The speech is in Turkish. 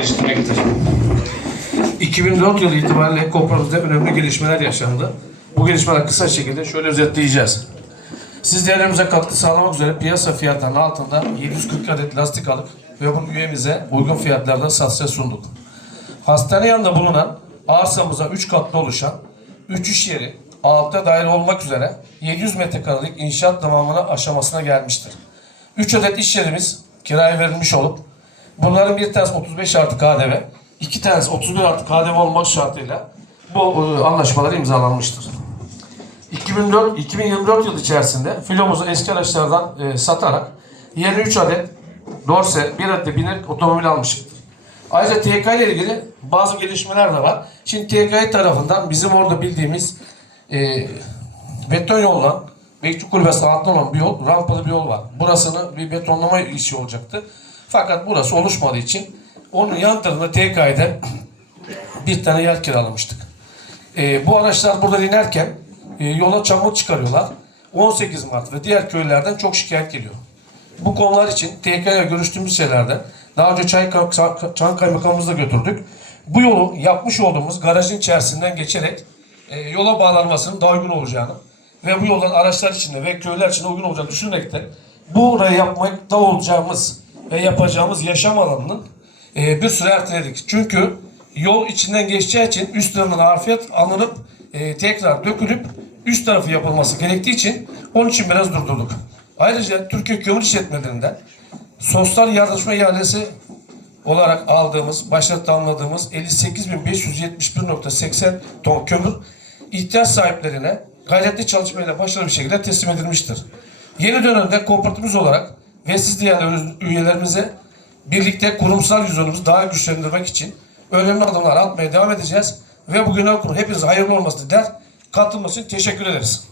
geliştirmektir. 2004 yılı itibariyle Kooperatif'te önemli gelişmeler yaşandı. Bu gelişmeler kısa şekilde şöyle özetleyeceğiz. Siz değerlerimize katkı sağlamak üzere piyasa fiyatlarının altında 740 adet lastik alıp bunu üyemize uygun fiyatlarda satışa sunduk. Hastane yanında bulunan arsamıza 3 katlı oluşan 3 iş yeri, altta daire olmak üzere 700 metrekarelik inşaat tamamına aşamasına gelmiştir. 3 adet iş yerimiz kiraya verilmiş olup bunların bir tanesi 35 artı KDV, iki tanesi 31 artı KDV olmak şartıyla bu anlaşmalar imzalanmıştır. 2004 2024 yıl içerisinde filomuzu eski araçlardan e, satarak yeni 3 adet Dorse, 1 adet de binek otomobil almışımdır. Ayrıca TK ile ilgili bazı gelişmeler de var. Şimdi TK tarafından bizim orada bildiğimiz e, beton yolla Bekçi Kulübesi altında olan bir yol, rampalı bir yol var. Burasını bir betonlama işi olacaktı. Fakat burası oluşmadığı için onun yan tarafında TK'de bir tane yer kiralamıştık. E, bu araçlar buradan inerken e, yola çamur çıkarıyorlar. 18 Mart ve diğer köylerden çok şikayet geliyor. Bu konular için TK ile görüştüğümüz şeylerde daha önce Çay, Çan Kaymakamımızla götürdük. Bu yolu yapmış olduğumuz garajın içerisinden geçerek e, yola bağlanmasının daha uygun olacağını ve bu yoldan araçlar için de ve köyler için de uygun olacağını düşünerekten burayı yapmakta olacağımız ve yapacağımız yaşam alanının e, bir süre erteledik. Çünkü yol içinden geçeceği için üst tarafından harfiyat alınıp e, tekrar dökülüp üst tarafı yapılması gerektiği için onun için biraz durdurduk. Ayrıca Türkiye Kömür İşletmelerinden sosyal yardımlaşma ihalesi olarak aldığımız, başta tamamladığımız 58.571.80 ton kömür ihtiyaç sahiplerine gayretli çalışmayla başarılı bir şekilde teslim edilmiştir. Yeni dönemde kooperatifimiz olarak ve siz diğer üyelerimize birlikte kurumsal yüzünümüzü daha güçlendirmek için önemli adımlar atmaya devam edeceğiz. Ve bugün okul hepinize hayırlı olmasını der. Katılması için teşekkür ederiz.